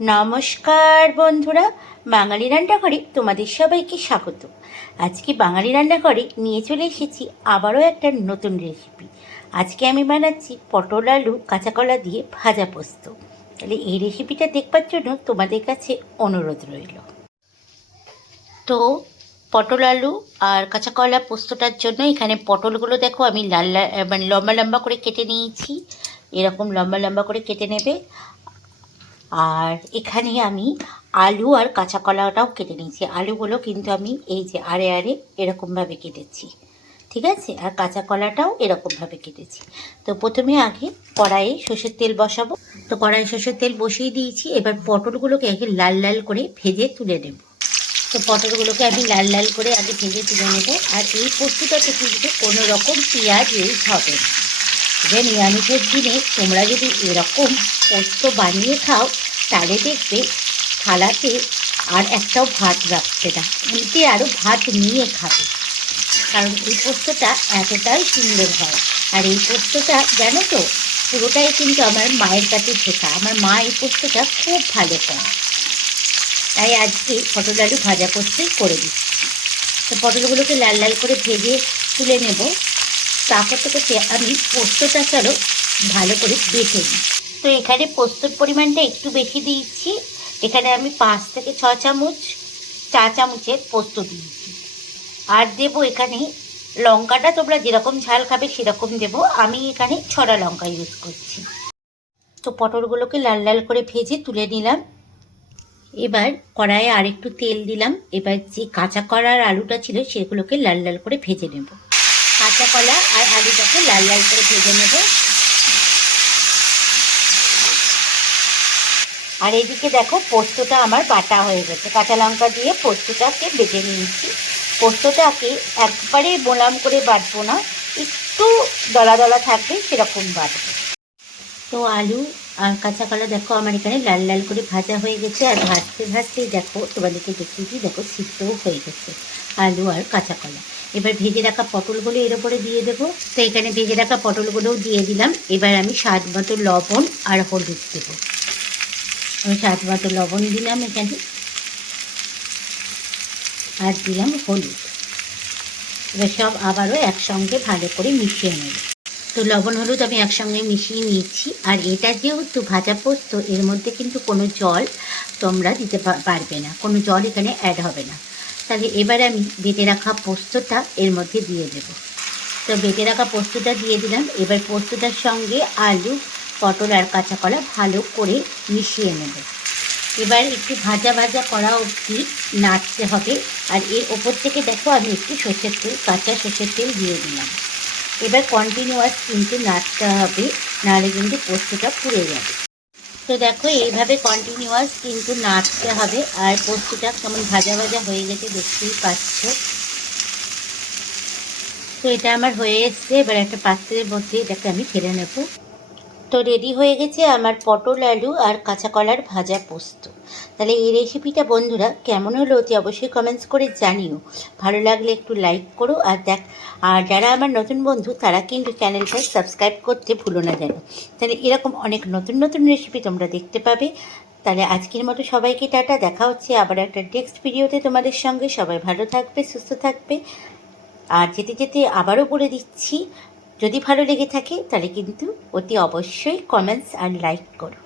নমস্কার বন্ধুরা, বাঙালি রান্নাঘরে তোমাদের সবাইকে স্বাগত। আজকে বাঙালি রান্নাঘরে নিয়ে চলে এসেছি আবারও একটা নতুন রেসিপি। আজকে আমি বানাচ্ছি পটল আলু কাঁচা কলা দিয়ে ভাজা পোস্ত। তাহলে এই রেসিপিটা দেখবার জন্য তোমাদের কাছে অনুরোধ রইল। তো পটল আলু আর কাঁচা কলা পোস্তটার জন্য এখানে পটলগুলো দেখো আমি লাল মানে লম্বা লম্বা করে কেটে নিয়েছি। এরকম লম্বা লম্বা করে কেটে নেবে। আর এখানে আমি আলু আর কাঁচা কলাটাও কেটে নিয়েছি। আলুগুলো কিন্তু আমি এই যে আড়ে আড়ে এরকমভাবে কেটেছি, ঠিক আছে? আর কাঁচা কলাটাও এরকমভাবে কেটেছি। তো প্রথমে আগে কড়াইয়ে সর্ষের তেল বসাবো। তো কড়াইয়ে সর্ষের তেল বসিয়ে দিয়েছি। এবার পটলগুলোকে আগে লাল লাল করে ভেজে তুলে নেব। তো পটলগুলোকে আমি লাল লাল করে আগে ভেজে তুলে নেব। আর এই পোস্তটাতে কিন্তু কোনো রকম পেঁয়াজ ইউজ হবে না। যে নিরামিষের দিনে তোমরা যদি এরকম পোস্ত বানিয়ে খাও তাহলে দেখবে থালাতে আর একটাও ভাত রাখবে না, উল্টে আরও ভাত নিয়ে খাবে। কারণ এই পোস্তটা এতটাই সুন্দর হয়। আর এই পোস্তটা জানো তো, পুরোটাই কিন্তু আমার মায়ের কাছে শেখা। আমার মা এই পোস্তটা খুব ভালো করে, তাই আজকে পটল আলু ভাজা পোস্তই করে দিচ্ছি। তো পটলগুলোকে লাল লাল করে ভেজে তুলে নেব। তারপর থেকে আমি পোস্তটা চলো ভালো করে বেটে নিই। তো এখানে পোস্তর পরিমাণটা একটু বেশি দিয়েছি। এখানে আমি 5 থেকে 6 চামচ চা চামচের পোস্ত দিয়েছি। আর দেবো এখানে লঙ্কাটা, তোমরা যেরকম ঝাল খাবে সেরকম দেবো। আমি এখানে 6টা লঙ্কা ইউজ করছি। তো পটলগুলোকে লাল লাল করে ভেজে তুলে নিলাম। এবার কড়াইয়ে আরেকটু তেল দিলাম। এবার যে কাঁচা কলার আলুটা ছিল সেগুলোকে লাল লাল করে ভেজে নেব। কাঁচা কলা আর আলুটাকে লাল লাল করে ভেজে নেব। আর এদিকে দেখো পোস্তটা আমার বাটা হয়ে গেছে। কাঁচা লঙ্কা দিয়ে পোস্তটাকে বেটে নিয়েছি। পোস্তটাকে একবারে বোলাম করে বাটবো না, একটু দলা দলা থাকবে সেরকম বাটবো। তো আলু আর কাঁচা কলা দেখো আমার এখানে লাল লাল করে ভাজা হয়ে গেছে। আর ভাজতে ভাজতেই দেখো তোমাদেরকে দেখিয়েছি, দেখো সিদ্ধও হয়ে গেছে আলু আর কাঁচা কলা। এবার ভেজে রাখা পটলগুলো এর ওপরে দিয়ে দেবো। তো এখানে ভেজে রাখা পটলগুলোও দিয়ে দিলাম। এবার আমি স্বাদ মতো লবণ আর হলুদ দেবো। আমি স্বাদ মতো লবণ দিলাম এখানে, আর দিলাম হলুদ। এবার সব আবারও একসঙ্গে ভালো করে মিশিয়ে নেব। তো লবণ হলুদ আমি একসঙ্গে মিশিয়ে নিয়েছি। আর এটা যেহেতু ভাজা পোস্ত, এর মধ্যে কিন্তু কোনো জল তোমরা দিতে পারবে না, কোনো জল এখানে অ্যাড হবে না। তাহলে এবার আমি বেটে রাখা পোস্তটা এর মধ্যে দিয়ে দেব। তো বেটে রাখা পোস্তটা দিয়ে দিলাম। এবার পোস্তটার সঙ্গে আলু, পটল আর কাঁচা কলা ভালো করে মিশিয়ে নেব। এবার একটু ভাজা ভাজা করা অবধি নাড়তে হবে। আর এর ওপর থেকে দেখো আমি একটু সর্ষের তেল, কাঁচা সর্ষের তেল দিয়ে দিলাম। এবার কন্টিনিউয়াস কিন্তু নাড়তে হবে, নাহলে কিন্তু পোস্তটা পুড়ে যাবে। তো দেখো এইভাবে কন্টিনিউয়াস কিন্তু নাড়তে হবে। আর পোস্তটা কেমন ভাজা ভাজা হয়ে গেছে দেখতেই পাচ্ছ। তো এটা আমার হয়ে এসছে। এবার একটা পাত্রের মধ্যে এটাকে আমি ঢেলে নেব। তো রেডি হয়ে গেছে আমার পটল আলু আর কাঁচা কলার ভাজা পোস্ত। তাহলে এই রেসিপিটা বন্ধুরা কেমন হলো অতি অবশ্যই কমেন্টস করে জানিও। ভালো লাগলে একটু লাইক করো। আর যারা আমার নতুন বন্ধু তারা কিন্তু চ্যানেলটা সাবস্ক্রাইব করতে ভুলো না যেন। তাহলে এরকম অনেক নতুন নতুন রেসিপি তোমরা দেখতে পাবে। তাহলে আজকের মতো সবাইকে টাটা, দেখা হচ্ছে আবার একটা নেক্সট ভিডিওতে তোমাদের সঙ্গে। সবাই ভালো থাকবে, সুস্থ থাকবে। আর যেতে যেতে আবারও বলে দিচ্ছি, যদি ভালো লেগে থাকে তাহলে কিন্তু অতি অবশ্যই কমেন্টস আর লাইক করো।